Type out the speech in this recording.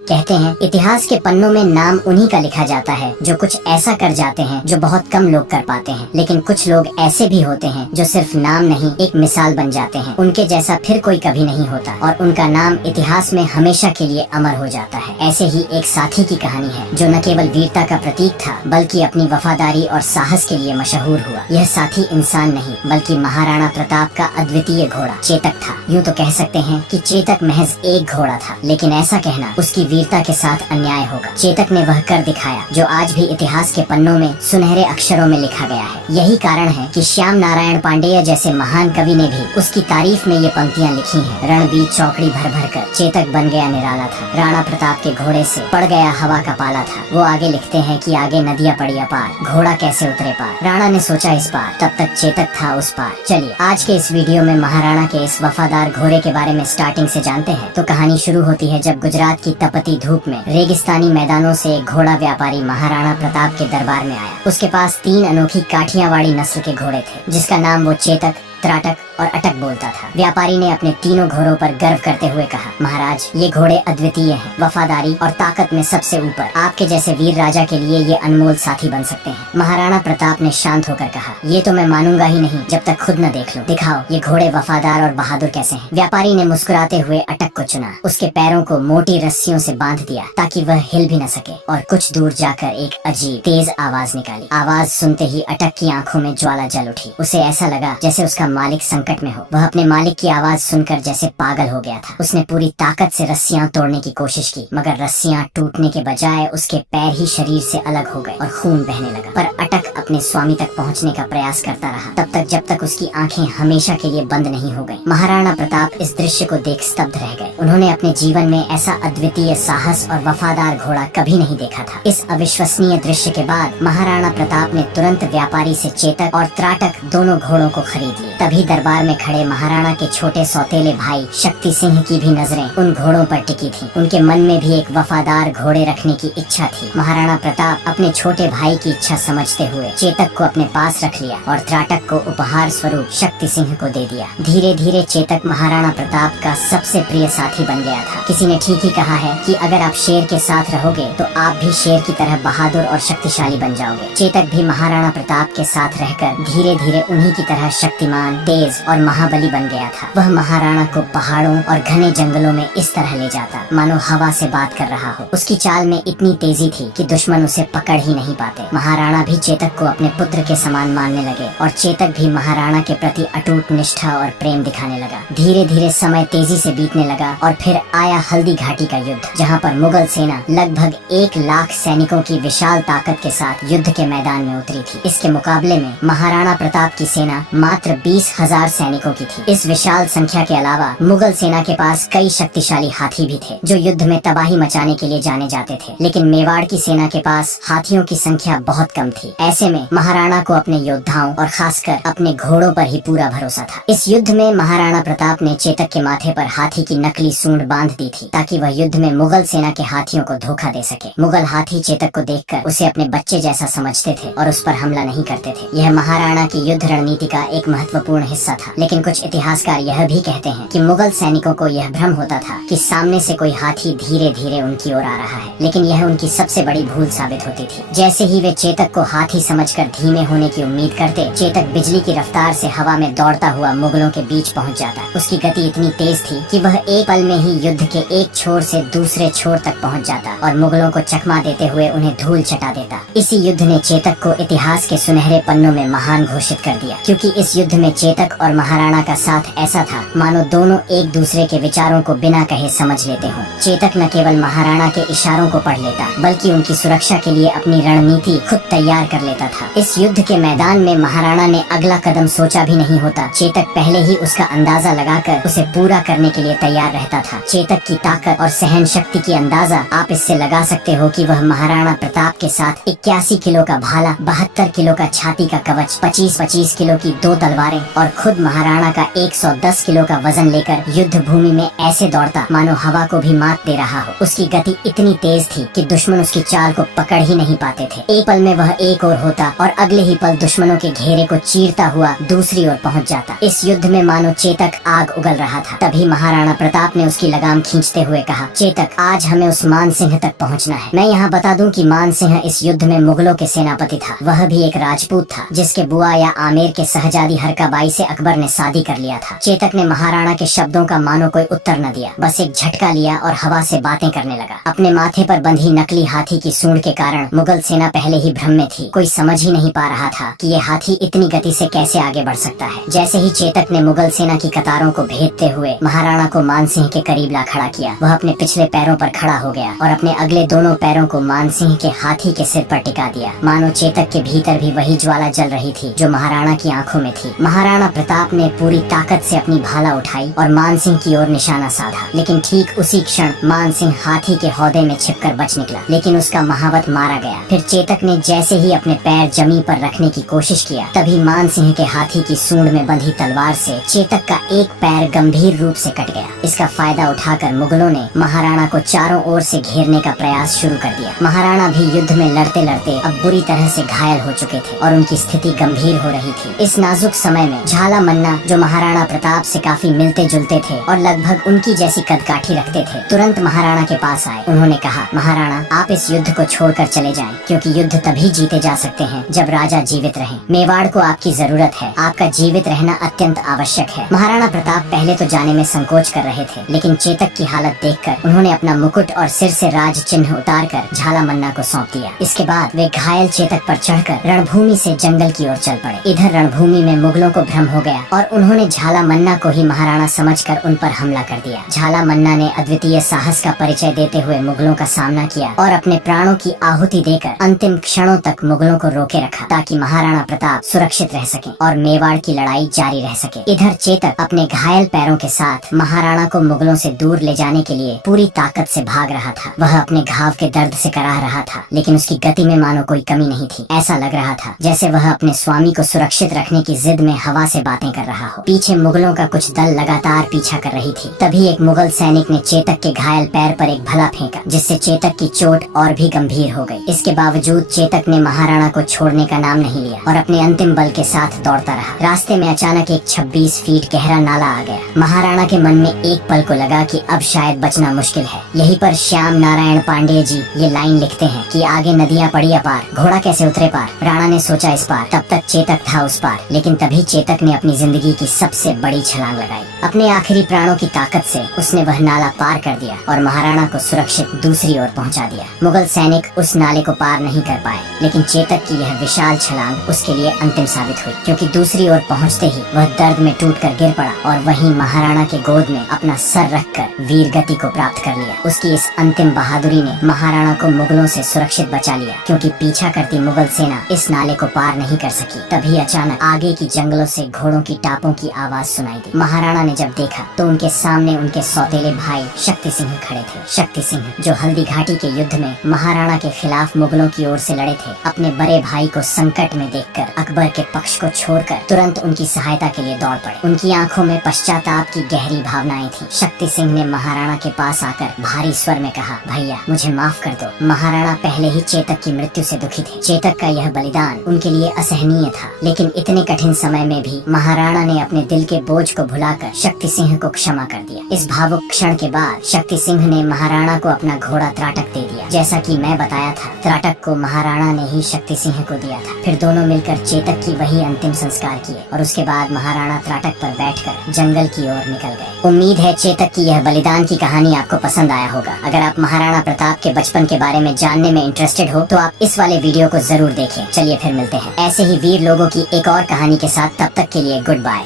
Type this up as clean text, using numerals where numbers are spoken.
कहते हैं इतिहास के पन्नों में नाम उन्हीं का लिखा जाता है जो कुछ ऐसा कर जाते हैं जो बहुत कम लोग कर पाते हैं। लेकिन कुछ लोग ऐसे भी होते हैं जो सिर्फ नाम नहीं एक मिसाल बन जाते हैं। उनके जैसा फिर कोई कभी नहीं होता और उनका नाम इतिहास में हमेशा के लिए अमर हो जाता है। ऐसे ही एक साथी की कहानी है जो न केवल वीरता का प्रतीक था बल्कि अपनी वफादारी और साहस के लिए मशहूर हुआ। यह साथी इंसान नहीं बल्कि महाराणा प्रताप का अद्वितीय घोड़ा चेतक था। यूँ तो कह सकते हैं कि चेतक महज एक घोड़ा था, लेकिन ऐसा कहना उसकी वीरता के साथ अन्याय होगा। चेतक ने वह कर दिखाया जो आज भी इतिहास के पन्नों में सुनहरे अक्षरों में लिखा गया है। यही कारण है कि श्याम नारायण पांडेय जैसे महान कवि ने भी उसकी तारीफ में ये पंक्तियाँ लिखी हैं। रण बीच चौकड़ी भर भर कर चेतक बन गया निराला था, राणा प्रताप के घोड़े से पड़ गया हवा का पाला था। वो आगे लिखते हैं कि आगे नदियाँ पड़ी अपार, घोड़ा कैसे उतरे पार, राणा ने सोचा इस पार, तब तक चेतक था उस पार। चलिए आज के इस वीडियो में महाराणा के इस वफादार घोड़े के बारे में स्टार्टिंग से जानते हैं। तो कहानी शुरू होती है जब गुजरात की तपती धूप में रेगिस्तानी मैदानों से एक घोड़ा व्यापारी महाराणा प्रताप के दरबार में आया। उसके पास 3 अनोखी काठियावाड़ी नस्ल के घोड़े थे जिसका नाम वो चेतक, त्राटक और अटक बोलता था। व्यापारी ने अपने तीनों घोड़ों पर गर्व करते हुए कहा, महाराज ये घोड़े अद्वितीय हैं, वफादारी और ताकत में सबसे ऊपर। आपके जैसे वीर राजा के लिए ये अनमोल साथी बन सकते हैं। महाराणा प्रताप ने शांत होकर कहा, ये तो मैं मानूंगा ही नहीं जब तक खुद न देख लूं। दिखाओ ये घोड़े वफादार और बहादुर कैसे हैं। व्यापारी ने मुस्कुराते हुए अटक को चुना। उसके पैरों को मोटी रस्सियों से बांध दिया ताकि वह हिल भी न सके और कुछ दूर जाकर एक अजीब तेज आवाज निकाली। आवाज सुनते ही अटक की आंखों में ज्वाला जल उठी। उसे ऐसा लगा जैसे उसका मालिक संकट में हो। वह अपने मालिक की आवाज सुनकर जैसे पागल हो गया था। उसने पूरी ताकत से रस्सियां तोड़ने की कोशिश की, मगर रस्सियां टूटने के बजाय उसके पैर ही शरीर से अलग हो गए और खून बहने लगा। पर अटक अपने स्वामी तक पहुंचने का प्रयास करता रहा, तब तक जब तक उसकी आंखें हमेशा के लिए बंद नहीं हो गईं। महाराणा प्रताप इस दृश्य को देख स्तब्ध रह गए। उन्होंने अपने जीवन में ऐसा अद्वितीय साहस और वफादार घोड़ा कभी नहीं देखा था। इस अविश्वसनीय दृश्य के बाद महाराणा प्रताप ने तुरंत व्यापारी से चेतक और त्राटक दोनों घोड़ों को खरीद लिया। तभी दरबार में खड़े महाराणा के छोटे सौतेले भाई शक्ति सिंह की भी नजरें उन घोड़ों पर टिकी थी। उनके मन में भी एक वफादार घोड़े रखने की इच्छा थी। महाराणा प्रताप अपने छोटे भाई की इच्छा समझते हुए चेतक को अपने पास रख लिया और त्राटक को उपहार स्वरूप शक्ति सिंह को दे दिया। धीरे धीरे चेतक महाराणा प्रताप का सबसे प्रिय साथी बन गया था। किसी ने ठीक ही कहा है कि अगर आप शेर के साथ रहोगे तो आप भी शेर की तरह बहादुर और शक्तिशाली बन जाओगे। चेतक भी महाराणा प्रताप के साथ रहकर धीरे धीरे उन्हीं की तरह शक्तिमान, तेज और महाबली बन गया था। वह महाराणा को पहाड़ों और घने जंगलों में इस तरह ले जाता मानो हवा से बात कर रहा हो। उसकी चाल में इतनी तेजी थी कि दुश्मन उसे पकड़ ही नहीं पाते। महाराणा भी चेतक को अपने पुत्र के समान मानने लगे और चेतक भी महाराणा के प्रति अटूट निष्ठा और प्रेम दिखाने लगा। धीरे धीरे समय तेजी से बीतने लगा और फिर आया हल्दी घाटी का युद्ध, जहाँ पर मुगल सेना लगभग 1 लाख सैनिकों की विशाल ताकत के साथ युद्ध के मैदान में उतरी थी। इसके मुकाबले में महाराणा प्रताप की सेना मात्र 20,000 सैनिकों की थी। इस विशाल संख्या के अलावा मुगल सेना के पास कई शक्तिशाली हाथी भी थे जो युद्ध में तबाही मचाने के लिए जाने जाते थे। लेकिन मेवाड़ की सेना के पास हाथियों की संख्या बहुत कम थी। ऐसे में महाराणा को अपने योद्धाओं और खासकर अपने घोड़ों पर ही पूरा भरोसा था। इस युद्ध में महाराणा प्रताप ने चेतक के माथे पर हाथी की नकली सूंड बांध दी थी ताकि वह युद्ध में मुगल सेना के हाथियों को धोखा दे सके। मुगल हाथी चेतक को देखकर उसे अपने बच्चे जैसा समझते थे और उस पर हमला नहीं करते थे। यह महाराणा की युद्ध रणनीति का एक महत्वपूर्ण हिस्सा था। लेकिन कुछ इतिहासकार यह भी कहते हैं कि मुगल सैनिकों को यह भ्रम होता था कि सामने से कोई हाथी धीरे धीरे उनकी ओर आ रहा है, लेकिन यह उनकी सबसे बड़ी भूल साबित होती थी। जैसे ही वे चेतक को हाथी समझकर धीमे होने की उम्मीद करते, चेतक बिजली की रफ्तार से हवा में दौड़ता हुआ मुगलों के बीच पहुंच जाता। उसकी गति इतनी तेज थी कि वह एक पल में ही युद्ध के एक छोर से दूसरे छोर तक पहुंच जाता और मुगलों को चकमा देते हुए उन्हें धूल चटा देता। इसी युद्ध ने चेतक को इतिहास के सुनहरे पन्नों में महान घोषित कर दिया, क्योंकि इस युद्ध में चेतक और महाराणा का साथ ऐसा था मानो दोनों एक दूसरे के विचारों को बिना कहे समझ लेते हों। चेतक न केवल महाराणा के इशारों को पढ़ लेता बल्कि उनकी सुरक्षा के लिए अपनी रणनीति खुद तैयार कर लेता था। इस युद्ध के मैदान में महाराणा ने अगला कदम सोचा भी नहीं होता, चेतक पहले ही उसका अंदाजा लगाकर उसे पूरा करने के लिए तैयार रहता था। चेतक की ताकत और सहन शक्ति की अंदाजा आप इससे लगा सकते हो कि वह महाराणा प्रताप के साथ 81 किलो का भाला, 72 किलो का छाती का कवच, 25-25 किलो की 2 तलवारें और खुद महाराणा का 110 किलो का वजन लेकर युद्ध भूमि में ऐसे दौड़ता मानो हवा को भी मात दे रहा हो। उसकी गति इतनी तेज थी कि दुश्मन उसकी चाल को पकड़ ही नहीं पाते थे। एक पल में वह एक ओर होता और अगले ही पल दुश्मनों के घेरे को चीरता हुआ दूसरी ओर पहुंच जाता। इस युद्ध में मानो चेतक आग उगल रहा था। तभी महाराणा प्रताप ने उसकी लगाम खींचते हुए कहा, चेतक, आज हमें उस मान सिंह तक पहुंचना है। मैं यहाँ बता दूं कि मान सिंह इस युद्ध में मुगलों के सेनापति था। वह भी एक राजपूत था जिसके बुआ या आमेर के सहजादी हरकाबाई से अकबर ने शादी कर लिया था। चेतक ने महाराणा के शब्दों का मानो कोई उत्तर न दिया, बस एक झटका लिया और हवा से बातें करने लगा। अपने माथे पर बंधी नकली हाथी की सूंड के कारण मुगल सेना पहले ही भ्रम में थी। कोई समझ ही नहीं पा रहा था कि ये हाथी इतनी गति से कैसे आगे बढ़ सकता है। जैसे ही चेतक ने मुगल सेना की कतारों को भेदते हुए महाराणा को मान सिंह के करीब ला खड़ा किया, वह अपने पिछले पैरों पर खड़ा हो गया और अपने अगले दोनों पैरों को मान सिंह के हाथी के सिर पर टिका दिया। मानो चेतक के भीतर भी वही ज्वाला जल रही थी जो महाराणा की आंखों में थी। महाराणा प्रताप ने पूरी ताकत से अपनी भाला उठाई और मान सिंह की ओर निशाना साधा, लेकिन ठीक उसी क्षण मान सिंह हाथी के हौदे में छिपकर बच निकला, लेकिन उसका महावत मारा गया। फिर चेतक ने जैसे ही अपने पैर जमीन पर रखने की कोशिश किया, तभी मान सिंह के हाथी की सूंड में बंधी तलवार से चेतक का एक पैर गंभीर रूप से कट गया। इसका फायदा उठाकर मुगलों ने महाराणा को चारों ओर से घेरने का प्रयास शुरू कर दिया। महाराणा भी युद्ध में लड़ते लड़ते अब बुरी तरह से घायल हो चुके थे और उनकी स्थिति गंभीर हो रही थी। इस नाजुक समय में झाला मन्ना, जो महाराणा प्रताप से काफी मिलते जुलते थे और लगभग उनकी जैसी कदकाठी रखते थे, तुरंत महाराणा के पास आए। उन्होंने कहा, महाराणा, आप इस युद्ध को छोड़कर चले जाएं, क्योंकि युद्ध तभी जीते जा सकते हैं जब राजा जीवित रहें। मेवाड़ को आपकी जरूरत है, आपका जीवित रहना अत्यंत आवश्यक है। महाराणा प्रताप पहले तो जाने में संकोच कर रहे थे, लेकिन चेतक की हालत देखकर उन्होंने अपना मुकुट और सिर से राज चिन्ह उतारकर झाला मन्ना को सौंप दिया। इसके बाद वे घायल चेतक पर चढ़कर रणभूमि से जंगल की ओर चल पड़े। इधर रणभूमि में मुगलों को भ्रम हो गया और उन्होंने झाला मन्ना को ही महाराणा समझकर उन पर हमला कर दिया। झाला मन्ना ने अद्वितीय साहस का परिचय देते हुए मुगलों का सामना किया और अपने प्राणों की आहुति देकर अंतिम क्षणों तक मुगलों को रोके रखा, ताकि महाराणा प्रताप सुरक्षित रह सके और मेवाड़ की लड़ाई जारी रह सके। इधर चेतक अपने घायल पैरों के साथ महाराणा को मुगलों से दूर ले जाने के लिए पूरी ताकत से भाग रहा था। वह अपने घाव के दर्द से कराह रहा था, लेकिन उसकी गति में मानो कोई कमी नहीं थी। ऐसा लग रहा था जैसे वह अपने स्वामी को सुरक्षित रखने की जिद में हवा से बातें कर रहा हो। पीछे मुगलों का कुछ दल लगातार पीछा कर रही थी। तभी एक मुगल सैनिक ने चेतक के घायल पैर पर एक भला फेंका, जिससे चेतक की चोट और भी गंभीर हो गई। इसके बावजूद चेतक ने महाराणा को छोड़ने का नाम नहीं लिया और अपने अंतिम बल के साथ दौड़ता रहा। रास्ते में अचानक एक 26 फीट गहरा नाला आ गया। महाराणा के मन में एक पल को लगा कि अब शायद बचना मुश्किल है। यहीं पर श्याम नारायण पांडेय जी ये लाइन लिखते हैं कि आगे नदियां पड़ी अपार, घोड़ा कैसे उतरे पार। राणा ने सोचा इस पार, तब तक चेतक था उस पार, लेकिन तभी चेतक ने अपनी जिंदगी की सबसे बड़ी छलांग लगाई। अपने आखिरी प्राणों की ताकत से उसने वह नाला पार कर दिया और महाराणा को सुरक्षित दूसरी ओर पहुंचा दिया। मुगल सैनिक उस नाले को पार नहीं कर पाए, लेकिन चेतक की यह विशाल छलांग उसके लिए अंतिम साबित हुई, क्योंकि दूसरी ओर पहुंचते ही वह दर्द में टूटकर गिर पड़ा और वहीं महाराणा के गोद में अपना सर रखकर वीर गति को प्राप्त कर लिया। उसकी इस अंतिम बहादुरी ने महाराणा को मुगलों से सुरक्षित बचा लिया, क्योंकि पीछा करती मुगल सेना इस नाले को पार नहीं कर सकी। तभी अचानक आगे की जंगलों से घोड़ों की टापों की आवाज सुनाई दी। महाराणा ने जब देखा तो उनके सामने उनके सौतेले भाई शक्ति सिंह खड़े थे। शक्ति सिंह, जो हल्दी घाटी के युद्ध में महाराणा के खिलाफ मुगलों की ओर से लड़े थे, अपने बड़े भाई को संकट में देखकर अकबर के पक्ष को छोड़कर तुरंत उनकी सहायता के लिए दौड़ पड़े। उनकी आंखों में पश्चाताप की गहरी भावनाएं थी। शक्ति सिंह ने महाराणा के पास आकर भारी स्वर में कहा, भैया मुझे माफ कर दो। महाराणा पहले ही चेतक की मृत्यु से दुखी थे। चेतक का यह बलिदान उनके लिए असहनीय था, लेकिन इतने कठिन समय में भी महाराणा ने अपने दिल के बोझ को भुलाकर शक्ति सिंह को क्षमा कर दिया। इस भावुक क्षण के बाद शक्ति सिंह ने महाराणा को अपना घोड़ा त्राटक दे दिया। जैसा कि मैं बताया था, त्राटक को महाराणा ने ही शक्ति सिंह को दिया था। फिर दोनों मिलकर चेतक की वही अंतिम संस्कार किए और उसके बाद महाराणा त्राटक पर बैठकर जंगल की ओर निकल गए। उम्मीद है चेतक की यह बलिदान की कहानी आपको पसंद आया होगा। अगर आप महाराणा प्रताप के बचपन के बारे में जानने में इंटरेस्टेड हो तो आप इस वाले वीडियो को जरूर देखें। चलिए फिर मिलते हैं ऐसे ही वीर लोगों की एक और कहानी के साथ। तब तक के लिए गुड बाय।